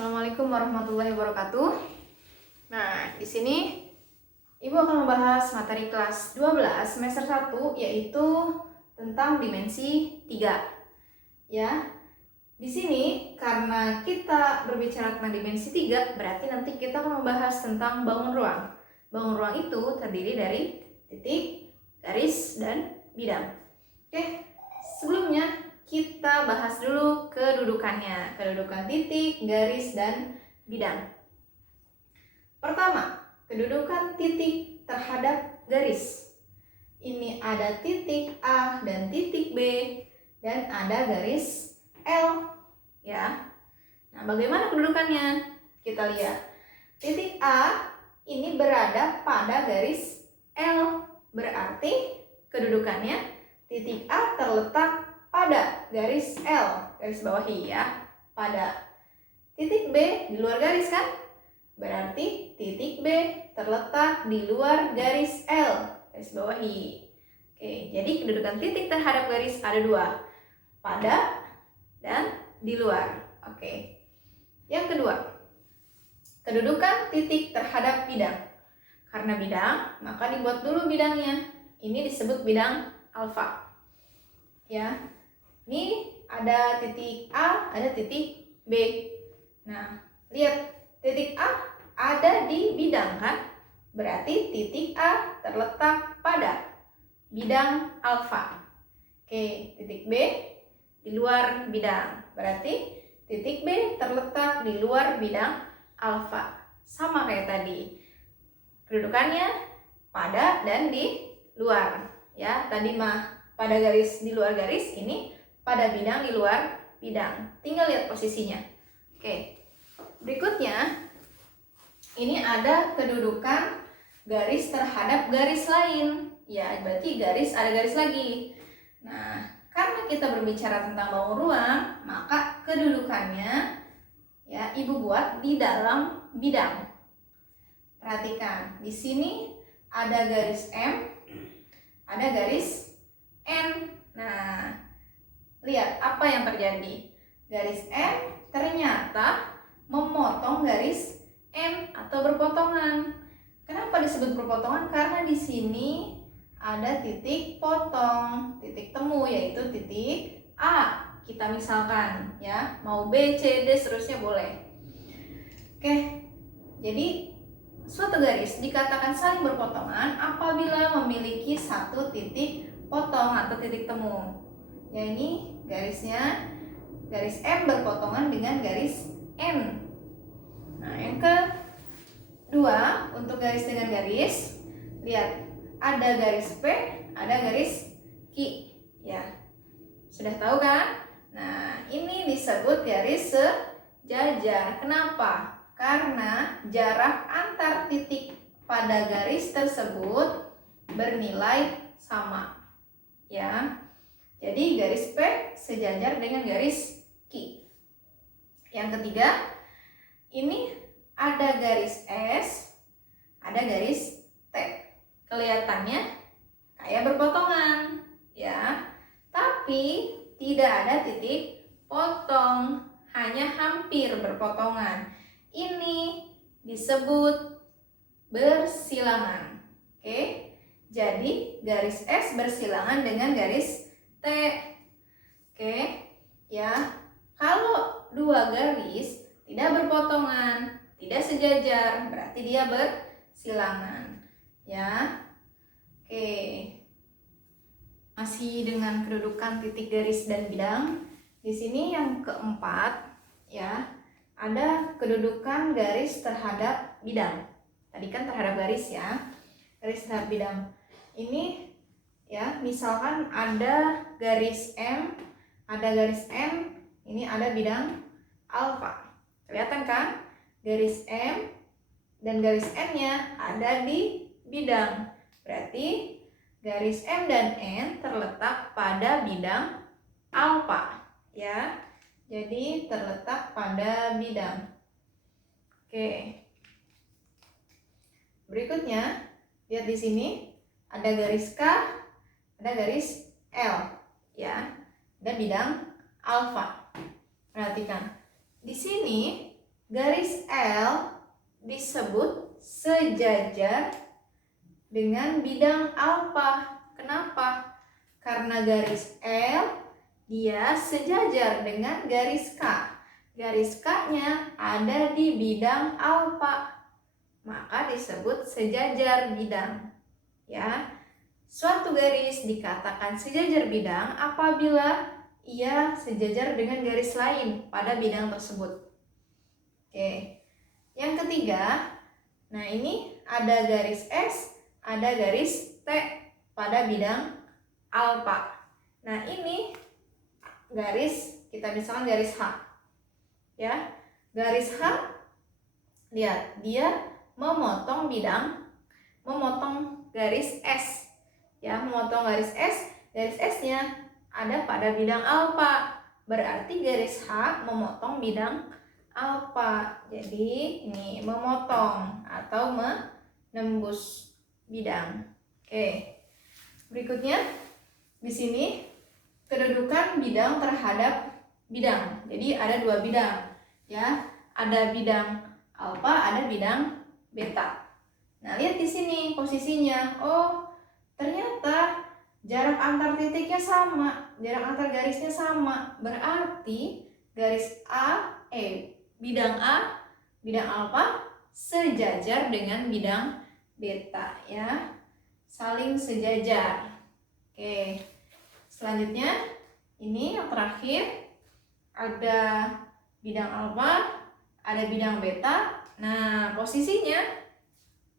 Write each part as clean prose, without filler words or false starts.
Assalamualaikum warahmatullahi wabarakatuh. Nah, di sini Ibu akan membahas materi kelas 12 semester 1 yaitu tentang dimensi 3. Ya. Di sini karena kita berbicara tentang dimensi 3, berarti nanti kita akan membahas tentang bangun ruang. Bangun ruang itu terdiri dari titik, garis, dan bidang. Oke, sebelumnya kita bahas dulu kedudukannya, kedudukan titik, garis, dan bidang. Pertama, kedudukan titik terhadap garis. Ini ada titik A dan titik B, dan ada garis L. Ya. Nah, bagaimana kedudukannya? Kita lihat. Titik A ini berada pada garis L, berarti kedudukannya titik A terletak pada garis L, garis bawahi ya, pada. Titik B di luar garis kan? Berarti titik B terletak di luar garis L, garis bawahi. Oke, jadi kedudukan titik terhadap garis ada dua, pada dan di luar. Oke. Yang kedua, kedudukan titik terhadap bidang. Karena bidang, maka dibuat dulu bidangnya. Ini disebut bidang alfa. Ya. Ini ada titik A, ada titik B. Nah, lihat titik A ada di bidang kan? Berarti titik A terletak pada bidang alfa. Oke, titik B di luar bidang. Berarti titik B terletak di luar bidang alfa. Sama kayak tadi. Kedudukannya pada dan di luar. Ya, tadi mah pada garis di luar garis, ini pada bidang di luar bidang. Tinggal lihat posisinya. Oke. Berikutnya, ini ada kedudukan garis terhadap garis lain. Ya, berarti garis ada garis lagi. Nah, karena kita berbicara tentang bangun ruang, maka kedudukannya ya Ibu buat di dalam bidang. Perhatikan, di sini ada garis M, ada garis N. Nah, lihat apa yang terjadi. Garis M ternyata memotong garis N atau berpotongan. Kenapa disebut berpotongan? Karena di sini ada titik potong, titik temu yaitu titik A. Kita misalkan ya, mau B, C, D seterusnya boleh. Oke. Jadi suatu garis dikatakan saling berpotongan apabila memiliki satu titik potong atau titik temu. Ya, ini garisnya, garis M berpotongan dengan garis N. Nah, yang kedua, untuk garis dengan garis, lihat ada garis P, ada garis Q. Ya, sudah tahu kan? Nah, ini disebut garis sejajar. Kenapa? Karena jarak antar titik pada garis tersebut bernilai sama. Ya. Jadi garis P sejajar dengan garis Q. Yang ketiga, ini ada garis S, ada garis T. Kelihatannya kayak berpotongan, ya. Tapi tidak ada titik potong, hanya hampir berpotongan. Ini disebut bersilangan. Oke. Jadi garis S bersilangan dengan garis T. Oke, ya. Kalau dua garis tidak berpotongan, tidak sejajar, berarti dia bersilangan. Ya. Oke. Masih dengan kedudukan titik, garis, dan bidang. Di sini yang keempat, ya, ada kedudukan garis terhadap bidang. Tadi kan terhadap garis ya. Garis terhadap bidang. Ini ya, misalkan ada garis M, ada garis N, ini ada bidang alfa. Kelihatan kan? Garis M dan garis N-nya ada di bidang. Berarti garis M dan N terletak pada bidang alfa, ya. Jadi terletak pada bidang. Oke. Berikutnya, lihat di sini ada garis K, ada garis L, ya. Dan bidang alfa. Perhatikan. Di sini garis L disebut sejajar dengan bidang alfa. Kenapa? Karena garis L dia sejajar dengan garis K. Garis K-nya ada di bidang alfa, maka disebut sejajar bidang. Ya, suatu garis dikatakan sejajar bidang apabila ia sejajar dengan garis lain pada bidang tersebut. Oke, yang ketiga, nah ini ada garis S, ada garis T pada bidang alfa. Nah ini garis, kita misalkan garis H, ya, garis H, lihat dia memotong garis S, ya, memotong garis S-nya ada pada bidang alfa, berarti garis H memotong bidang alfa. Jadi ini memotong atau menembus bidang. Oke, berikutnya di sini kedudukan bidang terhadap bidang. Jadi ada dua bidang, ya, ada bidang alfa, ada bidang beta. Nah, lihat di sini posisinya. Oh, ternyata jarak antar titiknya sama, jarak antar garisnya sama. Berarti garis bidang alfa sejajar dengan bidang beta, ya, saling sejajar. Oke. Selanjutnya, ini yang terakhir, ada bidang alfa, ada bidang beta. Nah, posisinya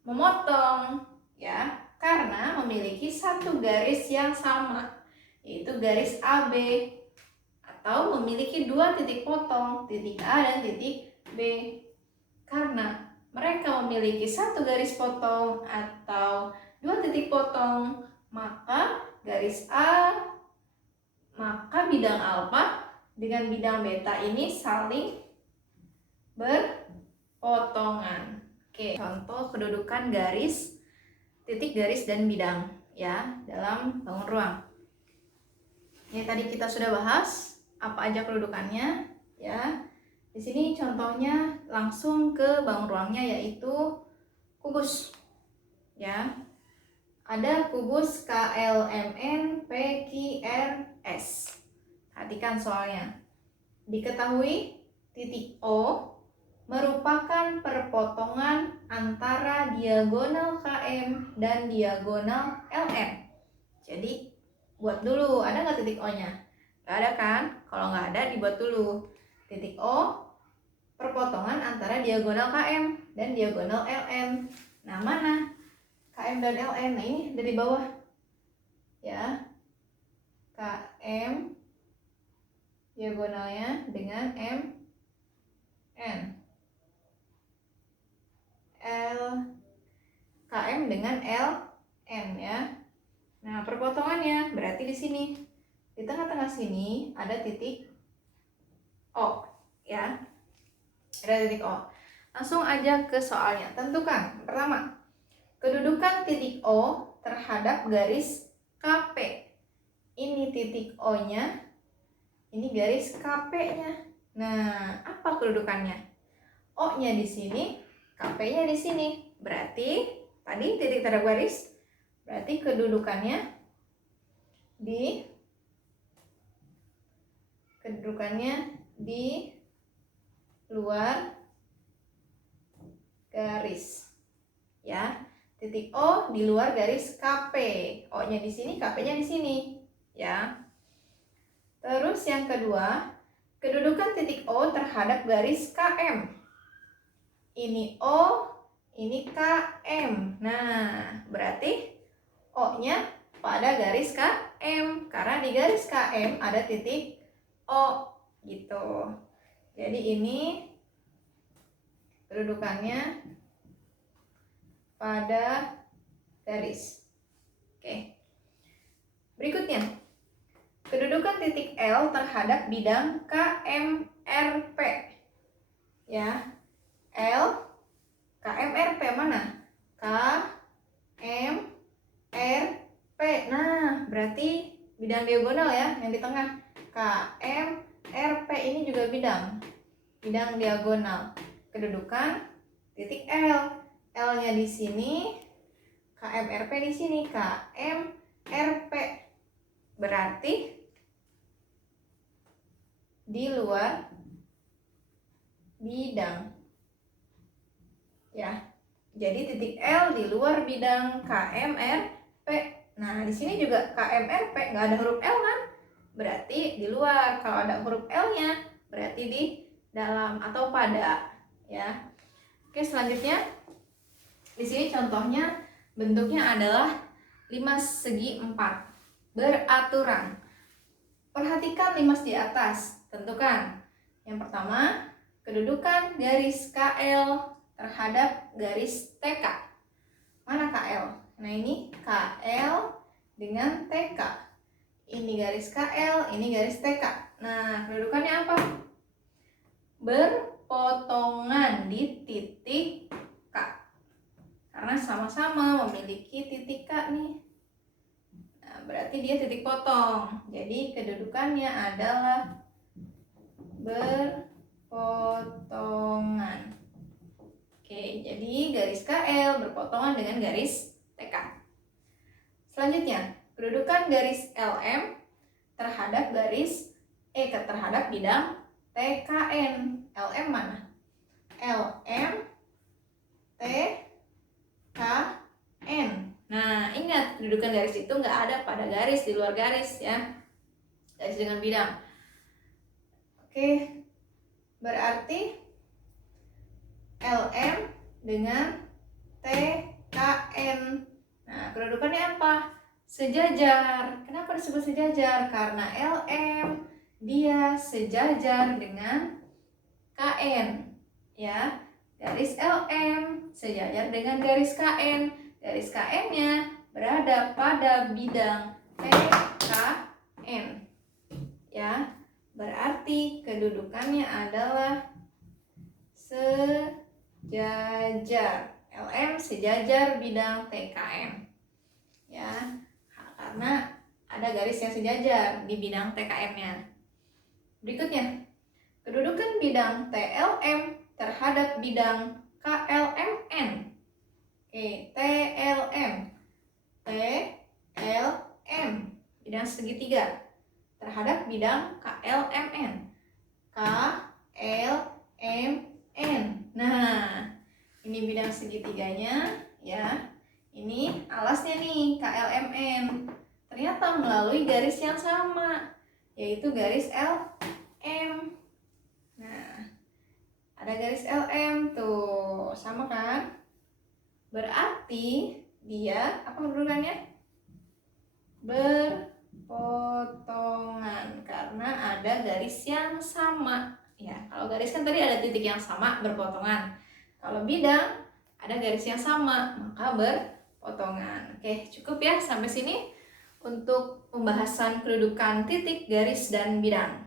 memotong, ya, karena memiliki satu garis yang sama, yaitu garis AB, atau memiliki dua titik potong, titik A dan titik B. Karena mereka memiliki satu garis potong atau dua titik potong, maka bidang alfa dengan bidang beta ini saling berpotongan. Oke, contoh kedudukan garis, titik garis dan bidang, ya, dalam bangun ruang. Ya, tadi kita sudah bahas apa aja kedudukannya, ya. Di sini contohnya langsung ke bangun ruangnya, yaitu kubus, ya. Ada kubus KLMN PQRS. Perhatikan soalnya. Diketahui titik O merupakan perpotongan antara diagonal KM dan diagonal LM. Jadi buat dulu, ada nggak titik O-nya? Nggak ada kan? Kalau nggak ada, dibuat dulu. Titik O perpotongan antara diagonal KM dan diagonal LM. Nah, mana KM dan LM? Nah, ini dari bawah, ya. KM diagonalnya dengan MN, KM dengan LN, ya. Nah, perpotongannya berarti di sini, di tengah-tengah sini ada titik O, ya. Ada titik O. Langsung aja ke soalnya. Tentukan pertama kedudukan titik O terhadap garis KP. Ini titik O-nya, ini garis KP-nya. Nah, apa kedudukannya? O-nya di sini, KP-nya di sini. Berarti tadi titik terhadap garis, berarti kedudukannya di luar garis, ya. Titik O di luar garis KP. O-nya di sini, KP-nya di sini, ya. Terus yang kedua, kedudukan titik O terhadap garis KM. Ini O, ini KM. Nah, berarti O-nya pada garis KM, karena di garis KM ada titik O, gitu. Jadi ini kedudukannya pada garis. Oke. Berikutnya, kedudukan titik L terhadap bidang KMRP, ya. L, KMRP mana? KMRP. Nah, berarti bidang diagonal, ya, yang di tengah. KMRP ini juga bidang diagonal. kedudukan titik L. L-nya di sini, KMRP di sini, KMRP. Berarti di luar bidang. Ya. Jadi titik L di luar bidang KMRP. Nah, di sini juga KMRP, nggak ada huruf L kan? Berarti di luar. Kalau ada huruf L-nya, berarti di dalam atau pada, ya. Oke, selanjutnya di sini contohnya bentuknya adalah 5 segi 4 beraturan. Perhatikan 5 di atas. Tentukan. Yang pertama, kedudukan garis KL terhadap garis TK. Mana KL? Nah, ini KL dengan TK. Ini garis KL, ini garis TK. Nah, kedudukannya apa? Berpotongan di titik K. Karena sama-sama memiliki titik K nih. Nah, berarti dia titik potong. Jadi kedudukannya adalah berpotongan. Oke, jadi garis KL berpotongan dengan garis TK. Selanjutnya, kedudukan garis LM terhadap terhadap bidang TKN. LM mana? LM TKN. Nah, ingat kedudukan garis itu nggak ada pada garis, di luar garis ya. Garis dengan bidang. Oke, berarti LM dengan TKN. Nah, kedudukannya apa? Sejajar. Kenapa disebut sejajar? Karena LM dia sejajar dengan KN. Ya, garis LM sejajar dengan garis KN. Garis KN-nya berada pada bidang TKN. Ya, berarti kedudukannya adalah sejajar. LM sejajar bidang TKN. Ya, karena ada garis yang sejajar di bidang TKN-nya. Berikutnya, kedudukan bidang TLM terhadap bidang KLMN. Oke, TLM. Bidang segitiga terhadap bidang KLMN. KLMN. Nah, ini bidang segitiganya ya. Ini alasnya nih, KLMN. Ternyata melalui garis yang sama, yaitu garis LM. Nah, ada garis LM tuh, sama kan? Berarti dia apa kedudukannya? Berpotongan karena ada garis yang sama. Ya, kalau garis kan tadi ada titik yang sama, berpotongan. Kalau bidang ada garis yang sama, maka berpotongan. Oke, cukup ya sampai sini untuk pembahasan kedudukan titik, garis, dan bidang.